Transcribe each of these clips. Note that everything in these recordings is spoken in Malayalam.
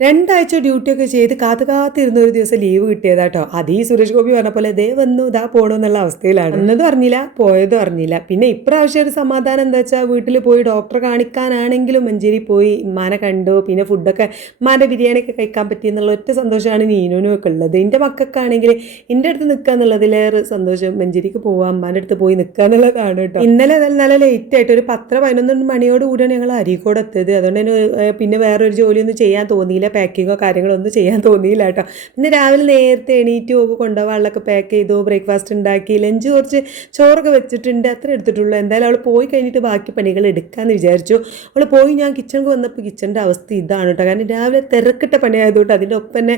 രണ്ടാഴ്ച ഡ്യൂട്ടിയൊക്കെ ചെയ്ത് കാത്തിരുന്ന ഒരു ദിവസം ലീവ് കിട്ടിയതാട്ടോ. അത് ഈ സുരേഷ് ഗോപി പറഞ്ഞ പോലെ ദേ വന്നു ഇതാ പോകണു എന്നുള്ള അവസ്ഥയിലാണ്. എന്നതും അറിഞ്ഞില്ല പോയതും അറിഞ്ഞില്ല. പിന്നെ ഇപ്രാവശ്യം ഒരു സമാധാനം എന്താ വെച്ചാൽ വീട്ടിൽ പോയി ഡോക്ടറെ കാണിക്കാനാണെങ്കിലും മഞ്ചേരി പോയി ഉമ്മാനെ കണ്ടു. പിന്നെ ഫുഡൊക്കെ ഉമ്മാൻ്റെ ബിരിയാണിയൊക്കെ കഴിക്കാൻ പറ്റിയെന്നുള്ള ഒറ്റ സന്തോഷമാണ് നീനുവിനും ഒക്കെ ഉള്ളത്. എൻ്റെ മക്കൾക്കാണെങ്കിൽ എൻ്റെ അടുത്ത് നിൽക്കുക എന്നുള്ളതിലേറെ സന്തോഷം മഞ്ചേരിക്ക് പോവാം ഉമ്മാൻ്റെ അടുത്ത് പോയി നിൽക്കുക എന്നുള്ളതാണ് കേട്ടോ. ഇന്നലെ നല്ല ലേറ്റ് ആയിട്ട് ഒരു 10-11 മണിയോട് കൂടിയാണ് ഞങ്ങൾ അരീക്കോട് എത്തിയത്. അതുകൊണ്ട് തന്നെ പിന്നെ വേറൊരു ജോലിയൊന്നും ചെയ്യാൻ തോന്നിയില്ല, പാക്കിങ്ങോ കാര്യങ്ങളോ ഒന്നും ചെയ്യാൻ തോന്നിയില്ല കേട്ടോ. പിന്നെ രാവിലെ നേരത്തെ എണീറ്റ് പോകും, കൊണ്ടുപോകാനുള്ളതൊക്കെ പാക്ക് ചെയ്തു, ബ്രേക്ക്ഫാസ്റ്റ് ഉണ്ടാക്കി, ലഞ്ച് കുറച്ച് ചോറൊക്കെ വെച്ചിട്ടുണ്ട്, അത്ര എടുത്തിട്ടുള്ളൂ. എന്തായാലും അവൾ പോയി കഴിഞ്ഞിട്ട് ബാക്കി പണികൾ എടുക്കാമെന്ന് വിചാരിച്ചു. അവൾ പോയി ഞാൻ കിച്ചണിൽ വന്നപ്പോൾ കിച്ചണിൻ്റെ അവസ്ഥ ഇതാണ് കേട്ടോ. കാരണം രാവിലെ തിരക്കിട്ട പണിയായതുകൊണ്ട് അതിൻ്റെ ഒപ്പം തന്നെ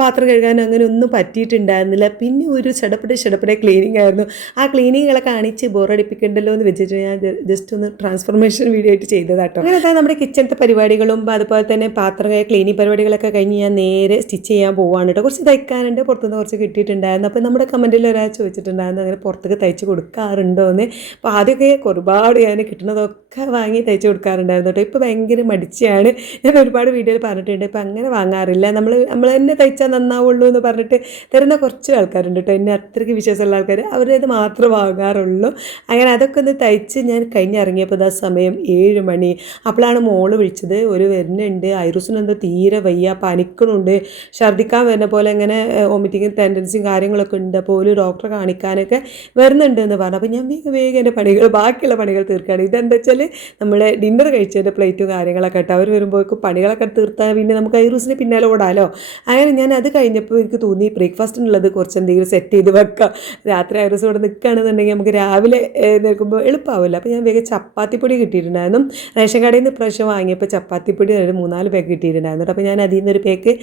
പാത്രം കഴുകാനും അങ്ങനെ ഒന്നും പറ്റിയിട്ടുണ്ടായിരുന്നില്ല. പിന്നെ ഒരു ചടപ്പടെ ക്ലീനിങ് ആയിരുന്നു. ആ ക്ലീനിങ്ങുകളെ കാണിച്ച് ബോറടിപ്പിക്കണ്ടല്ലോ എന്ന് വെച്ചിട്ട് ഞാൻ ജസ്റ്റ് ഒന്ന് ട്രാൻസ്ഫോർമേഷൻ വീഡിയോ ആയിട്ട് ചെയ്തതാട്ടോ. അങ്ങനെ നമ്മുടെ കിച്ചണത്തെ പരിപാടികളും അതുപോലെ തന്നെ പാത്രം ക്ലീനിങ് പരിപാടികളൊക്കെ കഴിഞ്ഞ് ഞാൻ നേരെ സ്റ്റിച്ച് ചെയ്യാൻ പോവാണ് കേട്ടോ. കുറച്ച് തയ്ക്കാനുണ്ട്, പുറത്തുനിന്ന് കുറച്ച് കിട്ടിയിട്ടുണ്ടായിരുന്നു. അപ്പോൾ നമ്മുടെ കമൻറ്റിൽ ഒരാൾ ചോദിച്ചിട്ടുണ്ടായിരുന്നു അങ്ങനെ പുറത്തേക്ക് തയ്ച്ച് കൊടുക്കാറുണ്ടോ എന്ന്. അപ്പോൾ ആദ്യമൊക്കെ ഒരുപാട് ഞാൻ കിട്ടുന്നതൊക്കെ വാങ്ങി തയ്ച്ച് കൊടുക്കാറുണ്ടായിരുന്നു കേട്ടോ. ഇപ്പോൾ ഭയങ്കര മടിച്ചാണ്. ഞാൻ ഒരുപാട് വീഡിയോയിൽ പറഞ്ഞിട്ടുണ്ട്, ഇപ്പോൾ അങ്ങനെ വാങ്ങാറില്ല. നമ്മൾ തന്നെ തയ്ച്ചാൽ നന്നാവുള്ളൂ എന്ന് പറഞ്ഞിട്ട് തരുന്ന കുറച്ച് ആൾക്കാരുണ്ട് കേട്ടോ. എന്നെ അത്രയ്ക്ക് വിശ്വാസമുള്ള ആൾക്കാർ, അവരത് മാത്രം വാങ്ങാറുള്ളൂ. അങ്ങനെ അതൊക്കെ ഒന്ന് തയ്ച്ച് ഞാൻ കഴിഞ്ഞിറങ്ങിയപ്പോൾ ഇതാ സമയം 7 മണി. അപ്പോഴാണ് മോള് വിളിച്ചത്, ഒരു വരുന്നുണ്ട്, ഐറൂസിനെന്തോ തീരെ വയ്യ, പനിക്കണുണ്ട്, ഛർദ്ദിക്കാൻ വരുന്ന പോലെ ഇങ്ങനെ വോമിറ്റിങ് ടെൻഡൻസിയും കാര്യങ്ങളൊക്കെ ഉണ്ട്, അപ്പോൾ ഒരു ഡോക്ടറെ കാണിക്കാനൊക്കെ വരുന്നുണ്ട് എന്ന് പറഞ്ഞു. അപ്പോൾ ഞാൻ വേഗം എൻ്റെ ബാക്കിയുള്ള പണികൾ തീർക്കുകയാണ്. ഇതെന്താ വെച്ചാൽ നമ്മൾ ഡിന്നർ കഴിച്ചതിൻ്റെ പ്ലേറ്റും കാര്യങ്ങളൊക്കെ ഇട്ട് അവർ വരുമ്പോഴേക്കും പണികളൊക്കെ തീർത്താൽ പിന്നെ നമുക്ക് ഐറൂസിന് പിന്നാലെ ഓടാലോ. അങ്ങനെ ഞാൻ അത് കഴിഞ്ഞപ്പോൾ എനിക്ക് തോന്നി ബ്രേക്ക്ഫാസ്റ്റിനുള്ളത് കുറച്ച് എന്തെങ്കിലും സെറ്റ് ചെയ്ത് വെക്കാം. രാത്രി ഐറൂസ് ഇവിടെ നിൽക്കുകയാണെന്നുണ്ടെങ്കിൽ നമുക്ക് രാവിലെ നിൽക്കുമ്പോൾ എളുപ്പമാവില്ല. അപ്പോൾ ഞാൻ വേഗം ചപ്പാത്തിപ്പൊടി കിട്ടിയിട്ടുണ്ടായിരുന്നു. റേഷൻ കടയിൽ നിന്ന് ഇപ്രാവശ്യം വാങ്ങിയപ്പോൾ ചപ്പാത്തിപ്പൊടി ഒരു 3-4 പാക്ക് കിട്ടിയിട്ടുണ്ടായിരുന്നു. അപ്പോൾ ഞാൻ അതിൽ നിന്നൊരു പാക്ക്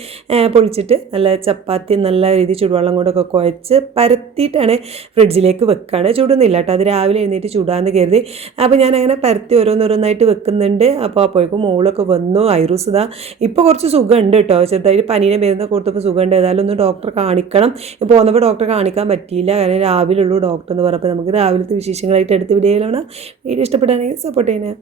പൊളിച്ചിട്ട് നല്ല ചപ്പാത്തി നല്ല രീതിയിൽ ചൂടുവെള്ളം കൊണ്ടൊക്കെ കുഴച്ച് പരത്തിയിട്ടാണ് ഫ്രിഡ്ജിലേക്ക് വെക്കുകയാണ്. ചൂടൊന്നുമില്ല കേട്ടോ, അത് രാവിലെ എഴുന്നേറ്റ് ചൂടാന്ന് കരുതി. അപ്പോൾ ഞാൻ അങ്ങനെ പരത്തി ഓരോന്നോരോന്നായിട്ട് വെക്കുന്നുണ്ട്. അപ്പോൾ അപ്പോഴേക്കും മോളൊക്കെ വന്നു. ഐറൂസ് ഇതാ ഇപ്പോൾ കുറച്ച് സുഖമുണ്ട് കേട്ടോ, ചെറുതായിട്ട് പനീനെ മരുന്ന് കൊടുത്തപ്പോൾ സുഖമുണ്ട്. ഏതായാലും ഒന്ന് ഡോക്ടറെ കാണിക്കണം. പോകുന്നപ്പോൾ ഡോക്ടറെ കാണിക്കാൻ പറ്റിയില്ല, കാരണം രാവിലെ ഉള്ളൂ ഡോക്ടർ എന്ന് പറഞ്ഞപ്പോൾ നമുക്ക് രാവിലത്തെ വിശേഷങ്ങളായിട്ട് എടുത്ത് വീഡിയോയിലാണ്. വീഡിയോ ഇഷ്ടപ്പെട്ടാണെങ്കിൽ സപ്പോർട്ട് ചെയ്യണേ.